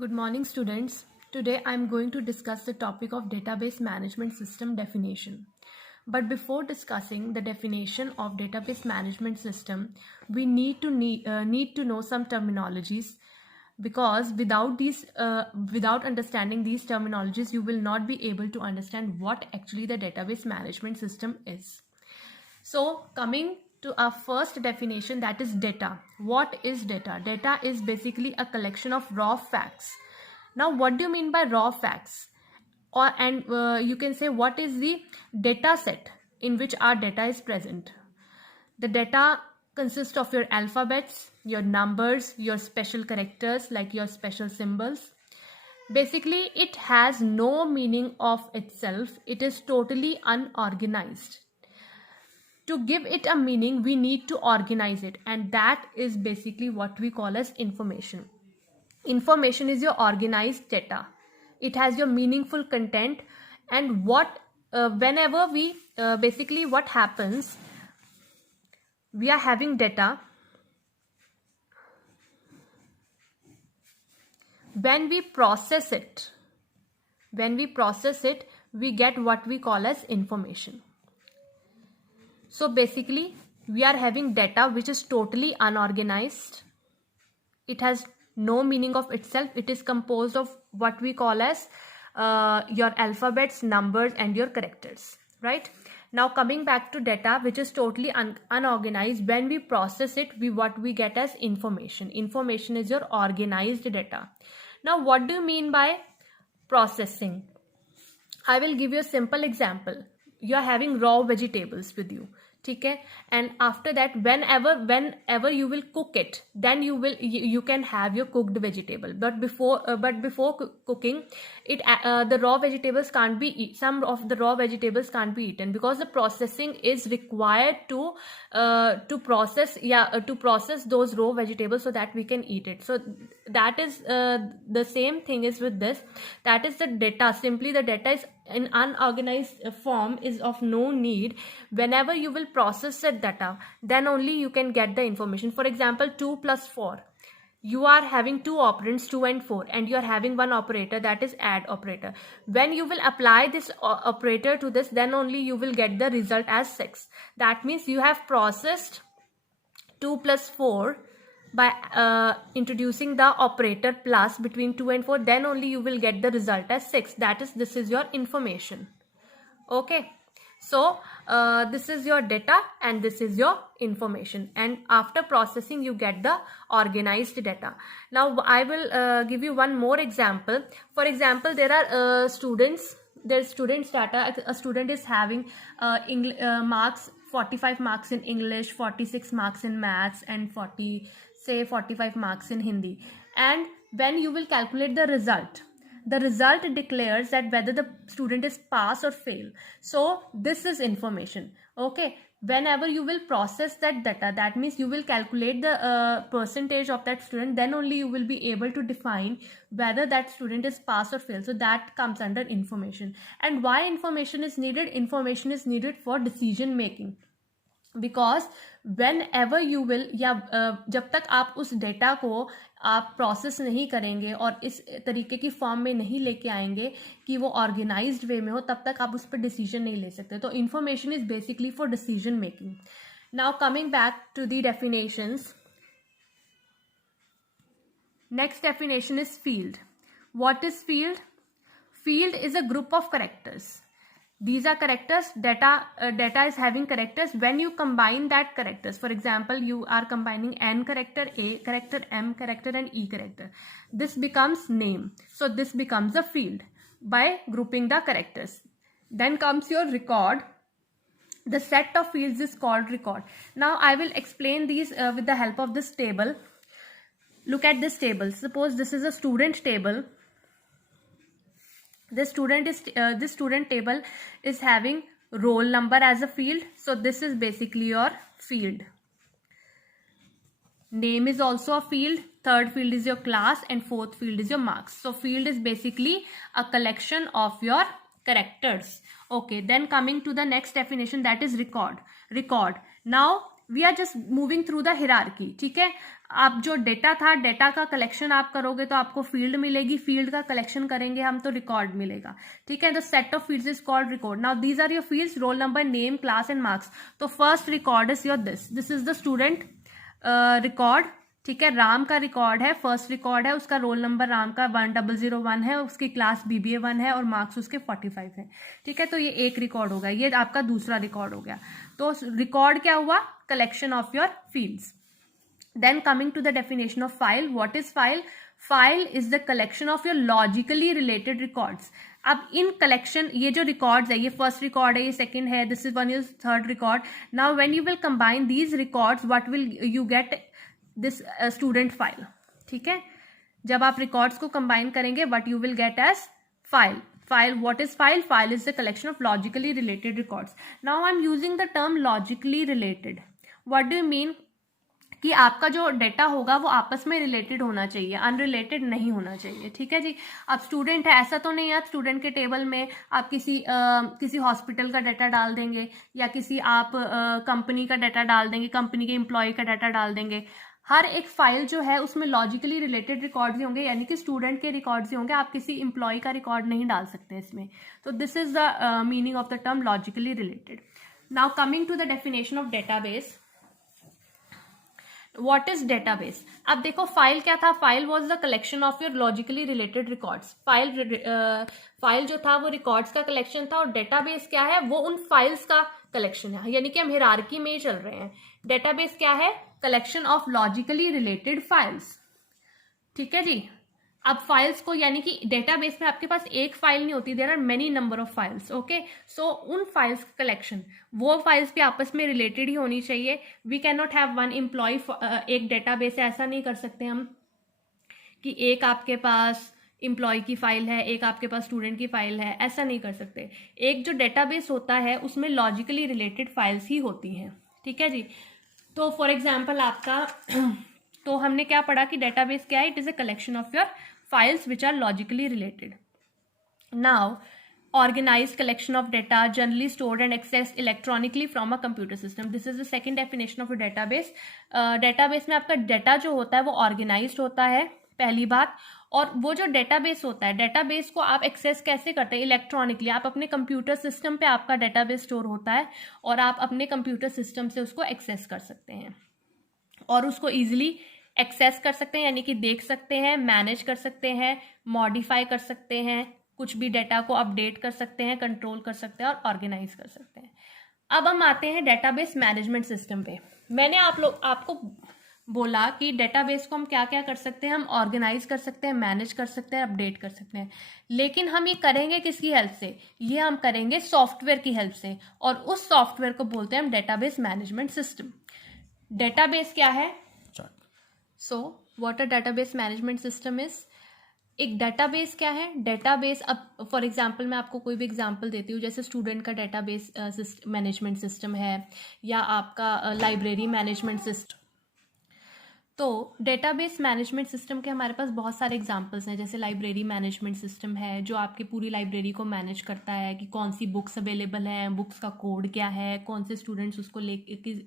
Good morning, students. Today I am going to discuss the topic of database management system definition. But before discussing the definition of database management system, we need to know some terminologies, because without understanding these terminologies, you will not be able to understand what actually the database management system is. So coming to our first definition, that is data. What is data? Data is basically a collection of raw facts. Now, what do you mean by raw facts? You can say, what is the data set in which our data is present? The data consists of your alphabets, your numbers, your special characters like your special symbols. Basically, it has no meaning of itself. It is totally unorganized. To give it a meaning, we need to organize it, and that is basically what we call as information. Information is your organized data. It has your meaningful content, and whenever we basically what happens, we are having data. When we process it, we get what we call as information. So basically, we are having data which is totally unorganized. It has no meaning of itself. It is composed of what we call as your alphabets, numbers, and your characters, right? Now coming back to data which is totally unorganized, when we process it, what we get as information. Information is your organized data. Now what do you mean by processing? I will give you a simple example. You are having raw vegetables with you, okay? And after that, whenever you will cook it, then you can have your cooked vegetable. But before cooking it, the raw vegetables can't be some of the raw vegetables can't be eaten, because the processing is required to process those raw vegetables so that we can eat it. So that is the same thing is with this. That is the data. Simply, the data is in unorganized form, is of no need. Whenever you will process that data, then only you can get the information. For example, 2 plus 4, you are having two operands, 2 and 4, and you are having one operator, that is add operator. When you will apply this operator to this, then only you will get the result as 6. That means you have processed 2 plus 4 by introducing the operator plus between 2 and 4, then only you will get the result as 6. This is your information. Okay, so this is your data and this is your information, and after processing you get the organized data. Now I will give you one more example. For example, there are students data. A student is having marks, 45 marks in English, 46 marks in maths, and 45 marks in Hindi. And when you will calculate the result declares that whether the student is pass or fail. So this is information. Okay, whenever you will process that data, that means you will calculate the percentage of that student, then only you will be able to define whether that student is pass or fail. So that comes under information. And why information is needed? Information is needed for decision making, because when ever you will, या जब तक आप उस data को आप process नहीं करेंगे और इस तरीके की फॉर्म में नहीं लेके आएंगे कि वो ऑर्गेनाइज्ड वे में हो, तब तक आप उस पर डिसीजन नहीं ले सकते. तो information is basically for decision making. Now coming back to the definitions. Next definition is field. What is field? Field is a group of characters. These are characters. Data is having characters. When you combine that characters, for example, you are combining N character, A character, M character, and E character. This becomes name. So this becomes a field by grouping the characters. Then comes your record. The set of fields is called record. Now I will explain these with the help of this table. Look at this table. Suppose this is a student table. This student table is having roll number as a field. So this is basically your field. Name is also a field. Third field is your class, and fourth field is your marks. So field is basically a collection of your characters. Okay, then coming to the next definition, that is record. Now we are just moving through the hierarchy, ठीक है। आप जो data था, data का collection आप करोगे तो आपको फील्ड मिलेगी, फील्ड का कलेक्शन करेंगे हम तो रिकॉर्ड मिलेगा, ठीक है। The set of fields is called record. Now these are your fields, roll number, name, class and marks. तो first record is your this is the student record, ठीक है। राम का रिकॉर्ड है, फर्स्ट रिकॉर्ड है, उसका रोल नंबर राम का 1001 है, उसकी क्लास BBA 1 है और मार्क्स उसके 45 है, ठीक है। तो ये एक रिकॉर्ड हो गया, ये आपका दूसरा रिकॉर्ड हो गया। तो रिकॉर्ड क्या हुआ? Collection of your fields. Then coming to the definition of file, what is file? File is the collection of your logically related records. अब इन कलेक्शन, ये जो रिकॉर्ड्स है, ये फर्स्ट रिकॉर्ड है, ये सेकंड है, this is one is third record. Now when you will combine these records, what will you get? This student file, ठीक है। जब आप रिकॉर्ड्स को कंबाइन करेंगे, what you will get as file. File, what is file? File is the collection of logically related records. Now I am using the term logically related. What do you mean? कि आपका जो data होगा वो आपस में related होना चाहिए, unrelated नहीं होना चाहिए, ठीक है जी। अब स्टूडेंट है, ऐसा तो नहीं है स्टूडेंट के टेबल में आप किसी हॉस्पिटल का डाटा डाल देंगे या किसी आप कंपनी का डाटा डाल देंगे, कंपनी के एम्प्लॉय का डाटा डाल देंगे। हर एक फाइल जो है उसमें लॉजिकली रिलेटेड रिकॉर्ड्स ही होंगे, यानी कि स्टूडेंट के रिकॉर्ड्स ही होंगे, आप किसी एम्प्लॉय का रिकॉर्ड नहीं डाल सकते इसमें। तो this is the meaning of the term logically related. Now coming to the definition of database, what is database? अब देखो फाइल क्या था? File was the collection of your logically related records. File जो था वो रिकॉर्ड्स का collection था, और डेटाबेस क्या है? वो उन फाइल्स का कलेक्शन है, यानी कि हम हिरार्की में ही चल रहे हैं। डेटाबेस क्या है? Collection of logically related files, ठीक है जी। अब फाइल्स को, यानी कि डेटाबेस में आपके पास एक फाइल नहीं होती, there are many number of files, okay. So उन फाइल्स का कलेक्शन, वो फाइल्स भी आपस में रिलेटेड ही होनी चाहिए। We can not have one employ, एक डेटाबेस है, ऐसा नहीं कर सकते हम कि एक आपके पास एम्प्लॉय की फाइल है, एक आपके पास स्टूडेंट की फाइल है, ऐसा नहीं कर सकते। एक जो डेटाबेस होता है उसमें लॉजिकली रिलेटेड फाइल्स ही होती हैं, ठीक है जी। तो फॉर एग्जाम्पल आपका तो हमने क्या पढ़ा कि डेटाबेस क्या है? It is a collection of your files which are logically related. Now, organized collection of data generally stored and accessed electronically from a computer system. This is the second definition of a database. Database में आपका data जो होता है वो organized होता है, पहली बात। और वो जो डेटाबेस होता है, डेटाबेस को आप एक्सेस कैसे करते हैं? इलेक्ट्रॉनिकली। आप अपने कंप्यूटर सिस्टम पे आपका डेटाबेस स्टोर होता है और आप अपने कंप्यूटर सिस्टम से उसको एक्सेस कर सकते हैं और उसको ईजिली एक्सेस कर सकते हैं, यानी कि देख सकते हैं, मैनेज कर सकते हैं, मॉडिफाई कर सकते हैं, कुछ भी डेटा को अपडेट कर सकते हैं, कंट्रोल कर सकते हैं और ऑर्गेनाइज कर सकते हैं। अब हम आते हैं डेटाबेस मैनेजमेंट सिस्टम पे। मैंने आपको बोला कि डेटाबेस को हम क्या क्या कर सकते हैं? हम ऑर्गेनाइज कर सकते हैं, मैनेज कर सकते हैं, अपडेट कर सकते हैं। लेकिन हम ये करेंगे किसकी हेल्प से? ये हम करेंगे सॉफ्टवेयर की हेल्प से, और उस सॉफ्टवेयर को बोलते हैं हम डेटाबेस मैनेजमेंट सिस्टम। डेटाबेस क्या है? So what a database management system is? एक डेटाबेस क्या है? डेटाबेस, अब फॉर एग्जांपल मैं आपको कोई भी एग्जांपल देती हूँ, जैसे स्टूडेंट का डेटाबेस मैनेजमेंट सिस्टम है या आपका लाइब्रेरी मैनेजमेंट सिस्टम। तो डेटाबेस मैनेजमेंट सिस्टम के हमारे पास बहुत सारे एग्जांपल्स हैं, जैसे लाइब्रेरी मैनेजमेंट सिस्टम है जो आपकी पूरी लाइब्रेरी को मैनेज करता है कि कौन सी बुक्स अवेलेबल हैं, बुक्स का कोड क्या है, कौन से स्टूडेंट्स उसको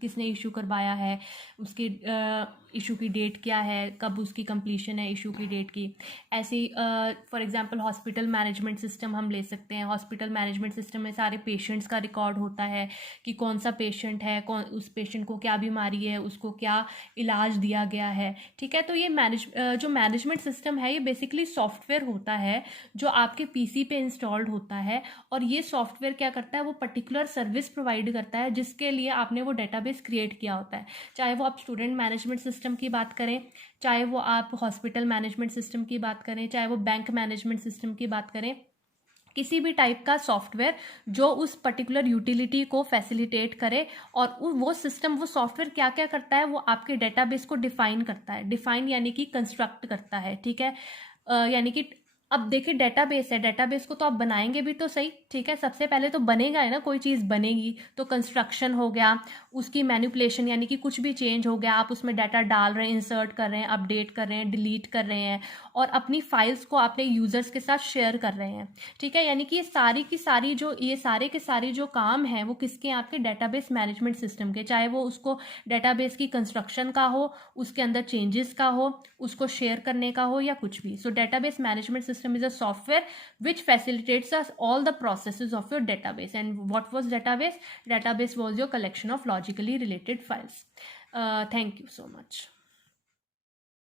किसने इशू करवाया है, उसके इशू की डेट क्या है, कब उसकी कंप्लीशन है इशू की डेट की। ऐसे for example hospital management system हम ले सकते हैं। हॉस्पिटल मैनेजमेंट सिस्टम में सारे पेशेंट्स का रिकॉर्ड होता है कि कौन सा पेशेंट है, उस पेशेंट को क्या बीमारी है, उसको क्या इलाज दिया गया है, ठीक है। तो ये जो मैनेजमेंट सिस्टम है ये बेसिकली सॉफ्टवेयर होता है जो आपके पीसी पे इंस्टॉल्ड होता है, और ये सॉफ्टवेयर क्या करता है? वो पर्टिकुलर सर्विस प्रोवाइड करता है जिसके लिए आपने वो डेटाबेस क्रिएट किया होता है। चाहे वो आप स्टूडेंट मैनेजमेंट सिस्टम की बात करें, चाहे वो आप हॉस्पिटल मैनेजमेंट सिस्टम की बात करें, चाहे वो बैंक मैनेजमेंट सिस्टम की बात करें, किसी भी टाइप का सॉफ्टवेयर जो उस पर्टिकुलर यूटिलिटी को फैसिलिटेट करे। और वो सिस्टम, वो सॉफ्टवेयर क्या क्या करता है? वो आपके डेटाबेस को डिफाइन करता है। डिफाइन यानी कि कंस्ट्रक्ट करता है, ठीक है। यानी कि अब देखिए डेटाबेस है, डेटाबेस को तो आप बनाएंगे भी तो सही, ठीक है। सबसे पहले तो बनेगा है ना, कोई चीज़ बनेगी तो कंस्ट्रक्शन हो गया, उसकी मैनिपुलेशन यानी कि कुछ भी चेंज हो गया, आप उसमें डाटा डाल रहे हैं, इंसर्ट कर रहे हैं, अपडेट कर रहे हैं, डिलीट कर रहे हैं, और अपनी फाइल्स को अपने यूजर्स के साथ शेयर कर रहे हैं, ठीक है। यानी कि ये सारे के सारे जो काम है वो किसके, आपके डेटाबेस मैनेजमेंट सिस्टम के, चाहे वो उसको डेटाबेस की कंस्ट्रक्शन का हो, उसके अंदर चेंजेस का हो, उसको शेयर करने का हो या कुछ भी। सो database management system is a software which facilitates us all the processes of your database. And what was database? Database was your collection of logically related files. Thank you so much.